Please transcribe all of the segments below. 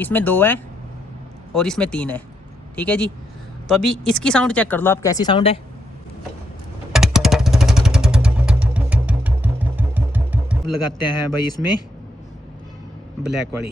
इसमें 2 है और इसमें 3 है। ठीक है जी। तो अभी इसकी साउंड चेक कर लो आप, कैसी साउंड है। लगाते हैं भाई इसमें ब्लैक वाली।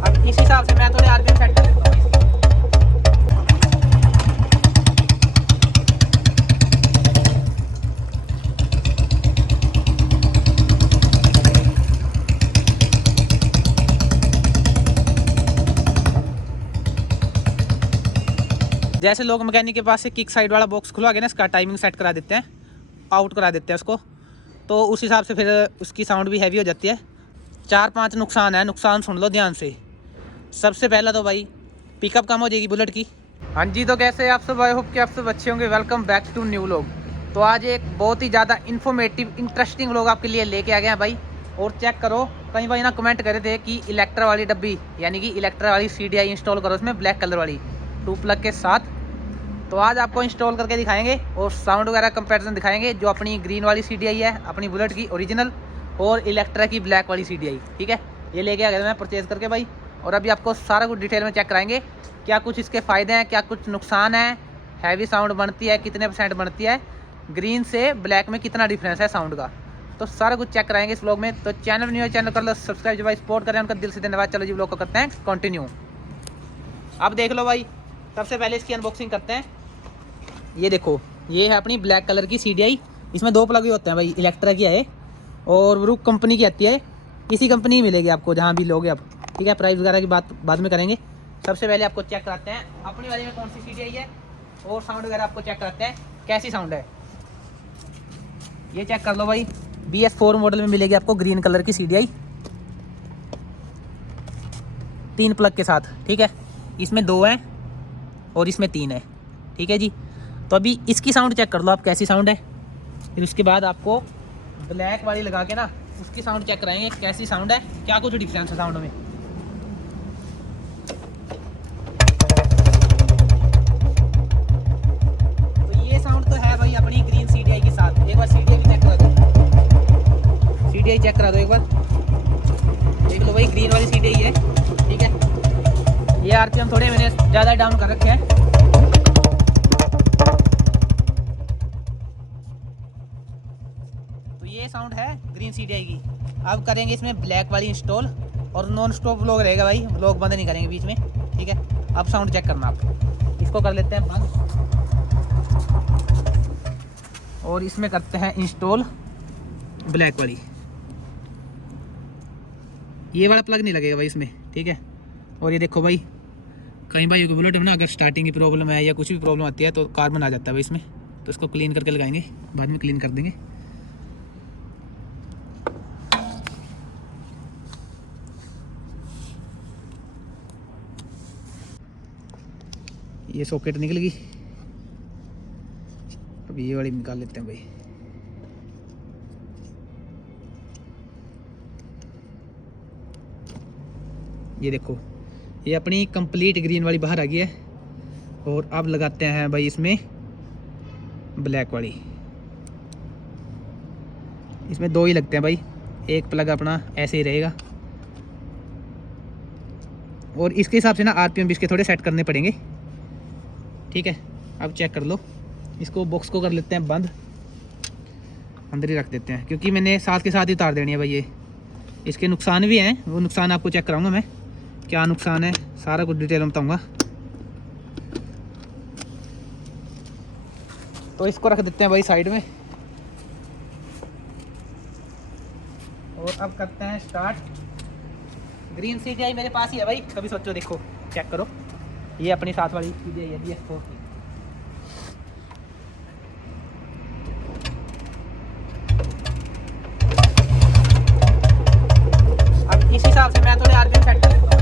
अब इस हिसाब से मैं थोड़े आरपीएम सेट कर देता हूँ। जैसे लोग मैकेनिक के पास से किक साइड वाला बॉक्स खुलवा के ना इसका टाइमिंग सेट करा देते हैं, आउट करा देते हैं उसको, तो उस हिसाब से फिर उसकी साउंड भी हैवी हो जाती है। 4-5 नुकसान है, नुकसान सुन लो ध्यान से। सबसे पहला तो भाई पिकअप कम हो जाएगी बुलेट की। हाँ जी, तो कैसे आप सब, आई होप कि आप सब अच्छे होंगे। Welcome back to new vlog. तो आज एक बहुत ही ज़्यादा इन्फॉर्मेटिव इंटरेस्टिंग व्लॉग आपके लिए लेके आ गए हैं भाई। और चेक करो, कई भाई ना कमेंट करे थे कि इलेक्ट्रा वाली डब्बी यानी कि इलेक्ट्रा वाली CDI इंस्टॉल करो इसमें ब्लैक कलर वाली 2 प्लग के साथ। तो आज आपको इंस्टॉल करके दिखाएंगे और साउंड वगैरह कंपैरिजन दिखाएंगे, जो अपनी ग्रीन वाली CDI है अपनी बुलेट की ओरिजिनल, और इलेक्ट्रा की ब्लैक वाली CDI। ठीक है, ये लेके आ गया मैं परचेज़ करके भाई। और अभी आपको सारा कुछ डिटेल में चेक कराएंगे, क्या कुछ इसके फ़ायदे हैं, क्या कुछ नुकसान है, हैवी साउंड बनती है, कितने % बनती है, ग्रीन से ब्लैक में कितना डिफरेंस है साउंड का, तो सारा कुछ चेक कराएंगे इस व्लॉग में। तो चैनल न्यू है, चैनल कर लो सब्सक्राइब, जो भाई सपोर्ट करें उनका दिल से धन्यवाद। चलो जी व्लॉग को करते हैं कंटिन्यू। अब देख लो भाई, सबसे पहले इसकी अनबॉक्सिंग करते हैं। ये देखो, ये है अपनी ब्लैक कलर की CDI। इसमें 2 प्लग भी होते हैं भाई, इलेक्ट्रा की है और ब्रूक कंपनी की आती है। इसी कंपनी की मिलेगी आपको जहाँ भी लोगे आप। ठीक है, प्राइस वगैरह की बात बाद में करेंगे। सबसे पहले आपको चेक कराते हैं अपनी वाली में कौन सी CDI है, और साउंड वगैरह आपको चेक कराते हैं कैसी साउंड है। ये चेक कर लो भाई, BS4 मॉडल में मिलेगी आपको ग्रीन कलर की CDI 3 प्लग के साथ। ठीक है, इसमें 2 है और इसमें 3 है। ठीक है जी। तो अभी इसकी साउंड चेक कर लो आप, कैसी साउंड है। फिर उसके बाद आपको ब्लैक वाली लगा के ना उसकी साउंड चेक कराएंगे कैसी साउंड है, क्या कुछ डिफरेंस है साउंड में। तो ये साउंड तो है भाई अपनी ग्रीन CDI के साथ। एक बार CDI भी चेक करा दो, CDI चेक करा दो एक बार, देख लो भाई ग्रीन वाली CDI है। ठीक है, ये RPM थोड़े मैंने ज़्यादा डाउन कर रखे हैं। ये साउंड है ग्रीन CDI की। अब करेंगे इसमें ब्लैक वाली इंस्टॉल, और नॉन स्टॉप व्लॉग रहेगा भाई, व्लॉग बंद नहीं करेंगे बीच में। ठीक है, अब साउंड चेक करना आप। इसको कर लेते हैं बंद और इसमें करते हैं इंस्टॉल ब्लैक वाली। ये वाला प्लग नहीं लगेगा भाई इसमें। ठीक है, और ये देखो भाई, कई भाई की बुलेट में ना अगर स्टार्टिंग की प्रॉब्लम है या कुछ भी प्रॉब्लम आती है तो कार्बन आ जाता है भाई इसमें, तो इसको क्लीन करके लगाएंगे, बाद में क्लीन कर देंगे। ये सॉकेट निकल गई, अब ये वाली निकाल लेते हैं भाई। ये देखो, ये अपनी कंप्लीट ग्रीन वाली बाहर आ गई है। और अब लगाते हैं भाई इसमें ब्लैक वाली। इसमें 2 ही लगते हैं भाई, एक प्लग अपना ऐसे ही रहेगा, और इसके हिसाब से ना RPM भी इसके थोड़े सेट करने पड़ेंगे। ठीक है, अब चेक कर लो। इसको बॉक्स को कर लेते हैं बंद, अंदर ही रख देते हैं, क्योंकि मैंने साथ के साथ ही उतार देनी है भाई। ये इसके नुकसान भी हैं, वो नुकसान आपको चेक कराऊंगा मैं, क्या नुकसान है सारा कुछ डिटेल में बताऊंगा। तो इसको रख देते हैं भाई साइड में, और अब करते हैं स्टार्ट। ग्रीन CDI मेरे पास ही है भाई, कभी सोचो, देखो चेक करो, ये अपनी साथ वाली CDI है BS4 की। अब इस हिसाब से मैं थोड़े RPM सेट कर देता हूँ।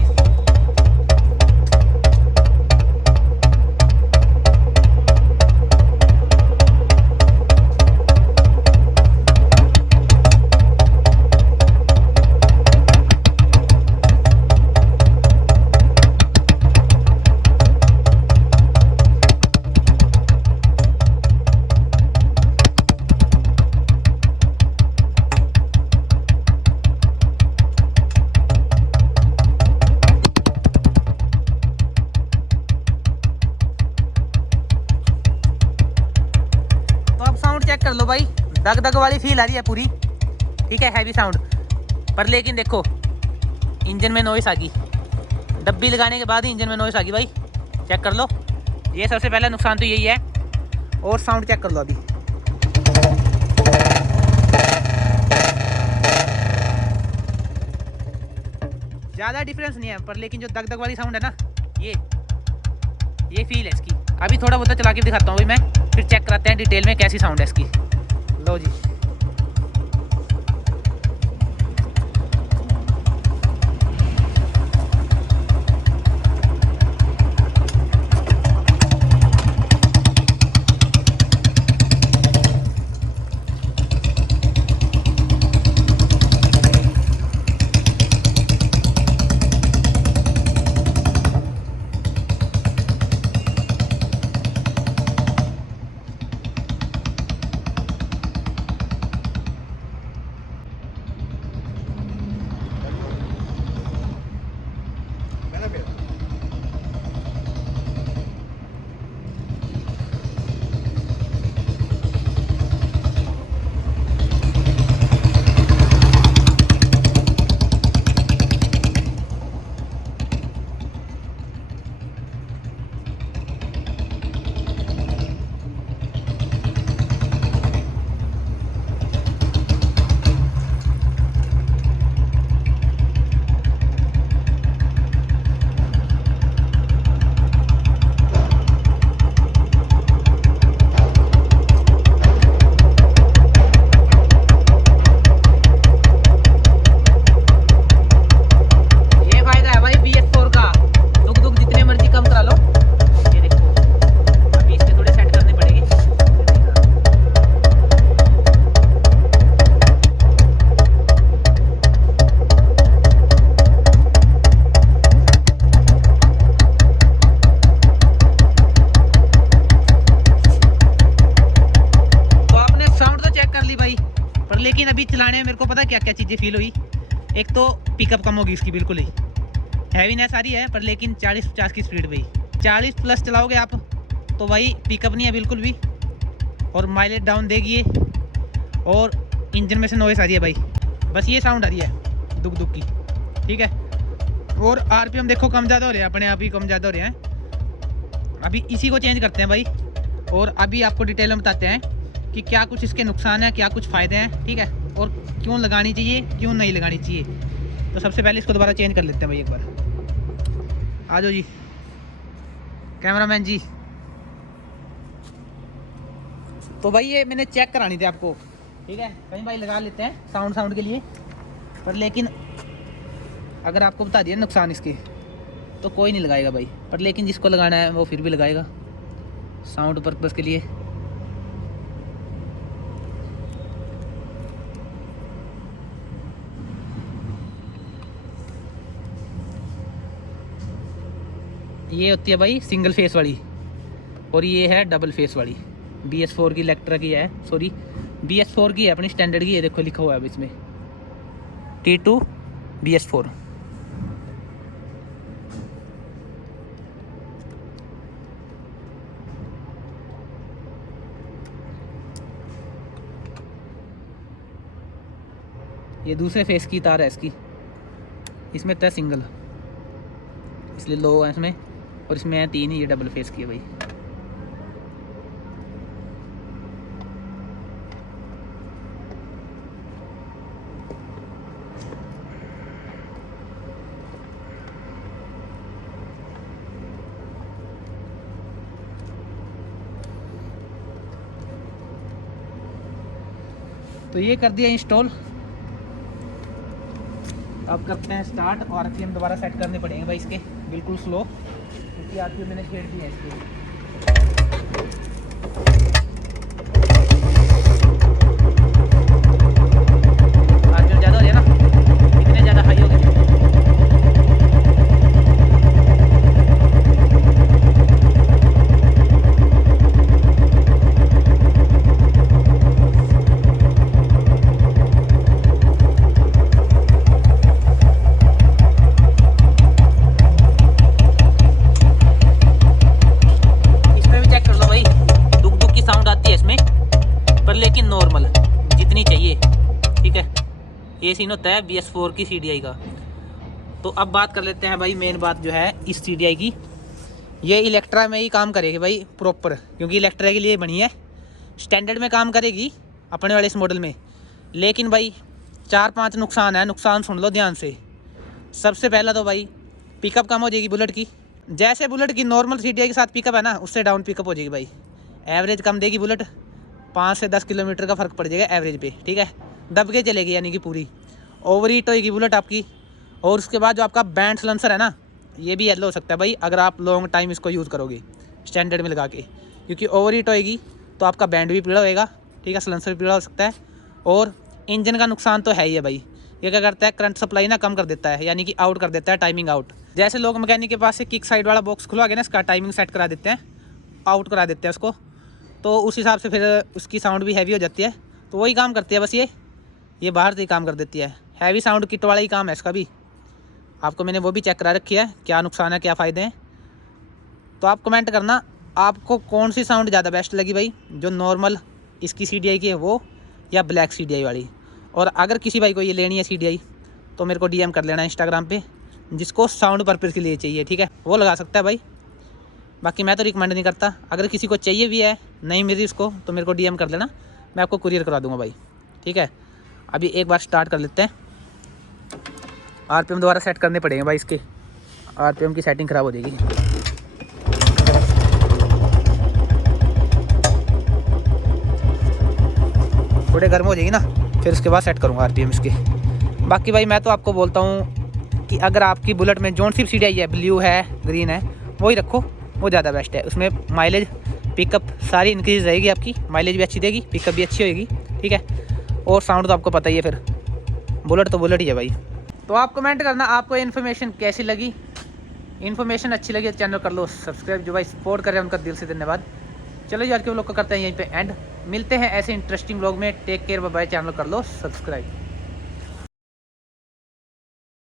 कर लो भाई, दग दग वाली फील आ रही है पूरी, ठीक है, हैवी साउंड। पर लेकिन देखो इंजन में नॉइस आ गई, डब्बी लगाने के बाद ही इंजन में नॉइस आ गई भाई, चेक कर लो। ये सबसे पहला नुकसान तो यही है। और साउंड चेक कर लो अभी, ज़्यादा डिफरेंस नहीं है, पर लेकिन जो दग दग वाली साउंड है ना, ये फील है इसकी। अभी थोड़ा बहुत चला के दिखाता हूँ भाई मैं, फिर चेक कराते हैं डिटेल में कैसी साउंड है इसकी। लो जी, लेकिन अभी चलाने में मेरे को पता क्या क्या चीज़ें फील हुई। एक तो पिकअप कम होगी इसकी, बिल्कुल ही हैवीनेस आ रही है, पर लेकिन 40-50 की स्पीड भाई, 40 प्लस चलाओगे आप तो भाई पिकअप नहीं है बिल्कुल भी, और माइलेज डाउन देगी ये, और इंजन में से नॉइस आ रही है भाई, बस ये साउंड आ रही है दुक दुक की, ठीक है। और आरपीएम देखो कम ज़्यादा हो रहे हैं, अपने आप ही कम ज़्यादा हो रहे हैं। अभी इसी को चेंज करते हैं भाई, और अभी आपको डिटेल में बताते हैं कि क्या कुछ इसके नुकसान है, क्या कुछ फ़ायदे हैं, ठीक है, और क्यों लगानी चाहिए, क्यों नहीं लगानी चाहिए। तो सबसे पहले इसको दोबारा चेंज कर लेते हैं भाई एक बार। आ जाओ जी कैमरामैन जी। तो भाई ये मैंने चेक करानी थी आपको, ठीक है, कहीं भाई लगा लेते हैं साउंड के लिए, पर लेकिन अगर आपको बता दिया नुकसान इसके तो कोई नहीं लगाएगा भाई, पर लेकिन जिसको लगाना है वो फिर भी लगाएगा साउंड पर्पज़ के लिए। ये होती है भाई सिंगल फेस वाली, और ये है डबल फेस वाली। BS4 की इलेक्ट्रा की है, सॉरी BS4 की है अपनी स्टैंडर्ड की, ये देखो लिखा हुआ है अब इसमें T2 BS4। ये दूसरे फेस की तार है इसकी, इसमें तो है सिंगल, इसलिए लो है इसमें, और इसमें है 3 ही, ये डबल फेस की है भाई। तो ये कर दिया इंस्टॉल, अब करते हैं स्टार्ट, और आरपीएम दोबारा सेट करने पड़ेंगे भाई इसके बिल्कुल स्लो, क्योंकि आरपीएम मैंने छेड़ दिया है इसके। आरपीएम ज़्यादा हो रही है ना, इतने ज़्यादा हाई हो गए। ये सीन होता है BS4 की CDI का। तो अब बात कर लेते हैं भाई मेन बात जो है इस CDI की। ये इलेक्ट्रा में ही काम करेगी भाई प्रॉपर, क्योंकि इलेक्ट्रा के लिए बनी है। स्टैंडर्ड में काम करेगी अपने वाले इस मॉडल में, लेकिन भाई 4-5 नुकसान है। नुकसान सुन लो ध्यान से। सबसे पहला तो भाई पिकअप कम हो जाएगी बुलेट की। जैसे बुलेट की नॉर्मल CDI के साथ पिकअप है ना, उससे डाउन पिकअप हो जाएगी भाई। एवरेज कम देगी बुलेट, 5 से 10 किलोमीटर का फ़र्क पड़ जाएगा एवरेज पे, ठीक है। दब के चलेगी यानी कि पूरी। ओवर हीट होएगी बुलेट आपकी। और उसके बाद जो आपका बैंड सलेंसर है ना, ये भी येलो हो सकता है भाई अगर आप लॉन्ग टाइम इसको यूज़ करोगे स्टैंडर्ड में लगा के, क्योंकि ओवर हीट होएगी तो आपका बैंड भी पीला होएगा, ठीक है। सलेंसर भी पीला हो सकता है। और इंजन का नुकसान तो है ही है भाई। ये क्या करता है, करंट सप्लाई ना कम कर देता है, यानी कि आउट कर देता है, टाइमिंग आउट। जैसे लोग मैकेनिक के पास से किक साइड वाला बॉक्स खुलवा के ना इसका टाइमिंग सेट करा देते हैं, आउट करा देते हैं उसको, तो उस हिसाब से फिर उसकी साउंड भी हैवी हो जाती है। तो वही काम करती है बस ये बाहर से ही काम कर देती है। हैवी साउंड किट वाला ही काम है इसका भी। आपको मैंने वो भी चेक करा रखी है, क्या नुकसान है क्या फ़ायदे हैं। तो आप कमेंट करना आपको कौन सी साउंड ज़्यादा बेस्ट लगी भाई, जो नॉर्मल इसकी CDI की है वो, या ब्लैक CDI वाली। और अगर किसी भाई को ये लेनी है CDI तो मेरे को DM कर लेना इंस्टाग्राम पे, जिसको साउंड पर्पज़ के लिए चाहिए, ठीक है, वो लगा सकता है भाई। बाकी मैं तो रिकमेंड नहीं करता। अगर किसी को चाहिए भी है, नहीं मिल रही उसको, तो मेरे को DM कर लेना, मैं आपको कुरियर करा दूँगा भाई, ठीक है। अभी एक बार स्टार्ट कर लेते हैं। RPM दोबारा सेट करने पड़ेंगे भाई इसके, RPM की सेटिंग ख़राब हो जाएगी। थोड़े गर्म हो जाएगी ना, फिर उसके बाद सेट करूँगा RPM इसके। बाकी भाई मैं तो आपको बोलता हूँ कि अगर आपकी बुलेट में जोन सी CDI है, ब्लू है, ग्रीन है, वही रखो, वो ज़्यादा बेस्ट है। उसमें माइलेज पिकअप सारी इंक्रीज़ रहेगी आपकी, माइलेज भी अच्छी देगी, पिकअप भी अच्छी होगी, ठीक है। और साउंड तो आपको पता ही है, फिर बुलेट तो बुलेट ही है भाई। तो आप कमेंट करना आपको ये इन्फॉर्मेशन कैसी लगी। इन्फॉर्मेशन अच्छी लगी तो चैनल कर लो सब्सक्राइब। जो भाई सपोर्ट कर रहे हैं उनका दिल से धन्यवाद। चलो जी, आज के व्लॉग को करते हैं यहीं पे एंड। मिलते हैं ऐसे इंटरेस्टिंग व्लॉग में। Take care, bye bye. Channel कर लो सब्सक्राइब।